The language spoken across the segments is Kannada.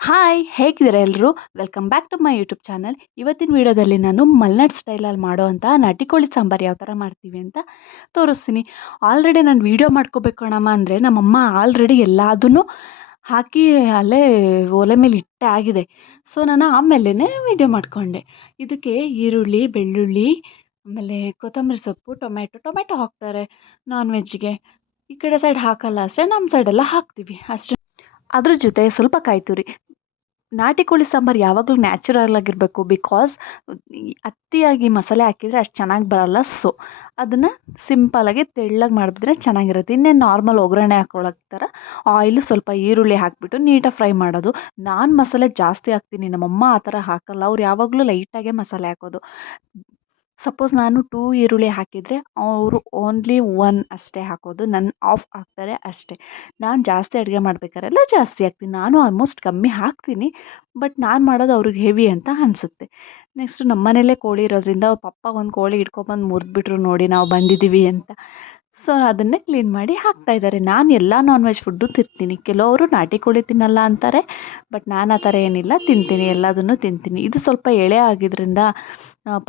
ಹಾಯ್, ಹೇಗಿದ್ದೀರಾ ಎಲ್ಲರೂ? Welcome back to my YouTube channel. ಇವತ್ತಿನ ವಿಡಿಯೋದಲ್ಲಿ ನಾನು ಮಲ್ನಾಡ್ ಸ್ಟೈಲಲ್ಲಿ ಮಾಡೋವಂಥ ನಾಟಿ ಕೋಳಿ ಸಾಂಬಾರು ಯಾವ ಥರ ಮಾಡ್ತೀವಿ ಅಂತ ತೋರಿಸ್ತೀನಿ. ಆಲ್ರೆಡಿ ನಾನು ವೀಡಿಯೋ ಮಾಡ್ಕೋಬೇಕು ಕಣಮ್ಮ ಅಂದರೆ ನಮ್ಮಮ್ಮ ಆಲ್ರೆಡಿ ಎಲ್ಲದನ್ನೂ ಹಾಕಿ ಅಲ್ಲೇ ಒಲೆ ಮೇಲೆ ಇಟ್ಟೇ ಆಗಿದೆ. ಸೊ ನಾನು ಆಮೇಲೆ ವೀಡಿಯೋ ಮಾಡಿಕೊಂಡೆ. ಇದಕ್ಕೆ ಈರುಳ್ಳಿ, ಬೆಳ್ಳುಳ್ಳಿ, ಆಮೇಲೆ ಕೊತ್ತಂಬರಿ ಸೊಪ್ಪು, ಟೊಮೆಟೊ ಹಾಕ್ತಾರೆ ನಾನ್ ವೆಜ್ಜಿಗೆ. ಈ ಕಡೆ ಸೈಡ್ ಹಾಕಲ್ಲ ಅಷ್ಟೇ, ನಮ್ಮ ಸೈಡೆಲ್ಲ ಹಾಕ್ತೀವಿ ಅಷ್ಟೇ. ಅದ್ರ ಜೊತೆ ಸ್ವಲ್ಪ ಕಾಯಿ ತುರಿ. ನಾಟಿ ಕೋಳಿ ಸಾಂಬಾರು ಯಾವಾಗಲೂ ನ್ಯಾಚುರಲ್ ಆಗಿರಬೇಕು. ಬಿಕಾಸ್ ಅತಿಯಾಗಿ ಮಸಾಲೆ ಹಾಕಿದರೆ ಅಷ್ಟು ಚೆನ್ನಾಗಿ ಬರಲ್ಲ. ಸೊ ಅದನ್ನು ಸಿಂಪಲಾಗಿ ತೆಳ್ಳಗೆ ಮಾಡಿಬಿಟ್ರೆ ಚೆನ್ನಾಗಿರುತ್ತೆ. ಇನ್ನೇನು ನಾರ್ಮಲ್ ಒಗ್ಗರಣೆ ಹಾಕೊಳ್ಳೋಕೆ ಥರ ಆಯಿಲು ಸ್ವಲ್ಪ ಈರುಳ್ಳಿ ಹಾಕಿಬಿಟ್ಟು ನೀಟಾಗಿ ಫ್ರೈ ಮಾಡೋದು. ನಾನು ಮಸಾಲೆ ಜಾಸ್ತಿ ಹಾಕ್ತೀನಿ, ನಮ್ಮಮ್ಮ ಆ ಥರ ಹಾಕಲ್ಲ. ಅವ್ರು ಯಾವಾಗಲೂ ಲೈಟಾಗೇ ಮಸಾಲೆ ಹಾಕೋದು. ಸಪೋಸ್ ನಾನು 2 ಈರುಳ್ಳಿ ಹಾಕಿದರೆ ಅವರು ಓನ್ಲಿ 1 ಅಷ್ಟೇ ಹಾಕೋದು. ನನ್ನ ಆಫ್ ಹಾಕ್ತಾರೆ ಅಷ್ಟೇ. ನಾನು ಜಾಸ್ತಿ ಅಡುಗೆ ಮಾಡ್ಬೇಕಾರೆಲ್ಲ ಜಾಸ್ತಿ ಹಾಕ್ತೀನಿ. ನಾನು ಆಲ್ಮೋಸ್ಟ್ ಕಮ್ಮಿ ಹಾಕ್ತೀನಿ, ಬಟ್ ನಾನು ಮಾಡೋದು ಅವ್ರಿಗೆ ಹೆವಿ ಅಂತ ಅನಿಸುತ್ತೆ. ನೆಕ್ಸ್ಟು ನಮ್ಮ ಮನೆಯಲ್ಲೇ ಕೋಳಿ ಇರೋದ್ರಿಂದ ಪಪ್ಪ ಒಂದು ಕೋಳಿ ಹಿಡ್ಕೊಬಂದು ಮುರಿದ್ಬಿಟ್ರು ನೋಡಿ ನಾವು ಬಂದಿದ್ದೀವಿ ಅಂತ. ಸೊ ಅದನ್ನೇ ಕ್ಲೀನ್ ಮಾಡಿ ಹಾಕ್ತಾಯಿದ್ದಾರೆ. ನಾನು ಎಲ್ಲ ನಾನ್ ವೆಜ್ ಫುಡ್ಡು ತಿಂತೀನಿ. ಕೆಲವರು ನಾಟಿ ಕೋಳಿ ತಿನ್ನಲ್ಲ ಅಂತಾರೆ, ಬಟ್ ನಾನು ಆ ಥರ ಏನಿಲ್ಲ, ತಿಂತೀನಿ, ಎಲ್ಲದನ್ನೂ ತಿಂತೀನಿ. ಇದು ಸ್ವಲ್ಪ ಎಳೆ ಆಗಿದ್ದರಿಂದ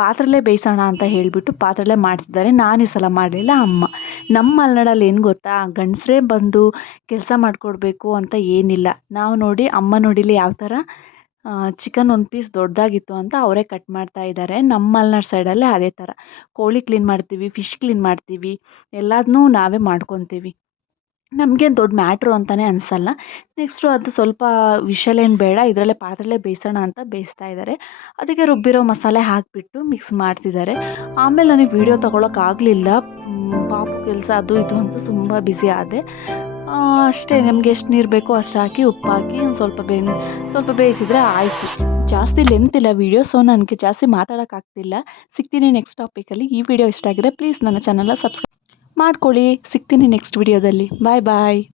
ಪಾತ್ರೆಲೇ ಬೇಯಿಸೋಣ ಅಂತ ಹೇಳಿಬಿಟ್ಟು ಪಾತ್ರೆಲೇ ಮಾಡ್ತಿದ್ದಾರೆ. ನಾನು ಈ ಸಲ ಮಾಡಲಿಲ್ಲ, ಅಮ್ಮ. ನಮ್ಮ ಮಲೆನಾಡಲ್ಲಿ ಏನು ಗೊತ್ತಾ, ಗಂಡಸರೇ ಬಂದು ಕೆಲಸ ಮಾಡಿಕೊಡ್ಬೇಕು ಅಂತ ಏನಿಲ್ಲ. ನಾವು ನೋಡಿ ಅಮ್ಮ ನೋಡಿಲಿ ಯಾವ ಥರ ಚಿಕನ್ ಒಂದು ಪೀಸ್ ದೊಡ್ಡದಾಗಿತ್ತು ಅಂತ ಅವರೇ ಕಟ್ ಮಾಡ್ತಾ ಇದ್ದಾರೆ. ನಮ್ಮ ಮಲೆನಾಡು ಸೈಡಲ್ಲೇ ಅದೇ ಥರ ಕೋಳಿ ಕ್ಲೀನ್ ಮಾಡ್ತೀವಿ, ಫಿಶ್ ಕ್ಲೀನ್ ಮಾಡ್ತೀವಿ, ಎಲ್ಲದನ್ನೂ ನಾವೇ ಮಾಡ್ಕೊತೀವಿ. ನಮಗೇನು ದೊಡ್ಡ ಮ್ಯಾಟ್ರು ಅಂತಲೇ ಅನಿಸಲ್ಲ. ನೆಕ್ಸ್ಟು ಅದು ಸ್ವಲ್ಪ ವಿಷಲೇನು ಬೇಡ, ಇದರಲ್ಲೇ ಪಾತ್ರೆಲೇ ಬೇಯಿಸೋಣ ಅಂತ ಬೇಯಿಸ್ತಾ ಇದ್ದಾರೆ. ಅದಕ್ಕೆ ರುಬ್ಬಿರೋ ಮಸಾಲೆ ಹಾಕಿಬಿಟ್ಟು ಮಿಕ್ಸ್ ಮಾಡ್ತಿದ್ದಾರೆ. ಆಮೇಲೆ ನನಗೆ ವೀಡಿಯೋ ತೊಗೊಳಕ್ಕಾಗಲಿಲ್ಲ, ಪಾಪು ಕೆಲಸ ಅದು ಇದು ಅಂತ ತುಂಬ ಬ್ಯುಸಿ ಆದೆ. ಅಷ್ಟೇ, ನಮಗೆ ಎಷ್ಟು ನೀರು ಬೇಕೋ ಅಷ್ಟು ಹಾಕಿ ಉಪ್ಪು ಹಾಕಿ ಸ್ವಲ್ಪ ಬೇಯಿಸಿದರೆ ಆಯಿತು. ಜಾಸ್ತಿ ಲೆಂತ್ ಇಲ್ಲ ವೀಡಿಯೋ, ಸೊ ನನಗೆ ಜಾಸ್ತಿ ಮಾತಾಡೋಕ್ಕಾಗ್ತಿಲ್ಲ. ಸಿಗ್ತೀನಿ ನೆಕ್ಸ್ಟ್ ಟಾಪಿಕಲ್ಲಿ. ಈ ವಿಡಿಯೋ ಇಷ್ಟ ಆಗಿದ್ರೆ ಪ್ಲೀಸ್ ನನ್ನ ಚಾನಲ್ನ ಸಬ್ಸ್ಕ್ರೈಬ್ ಮಾಡ್ಕೊಳ್ಳಿ. ಸಿಗ್ತೀನಿ ನೆಕ್ಸ್ಟ್ ವಿಡಿಯೋದಲ್ಲಿ. ಬಾಯ್ ಬಾಯ್.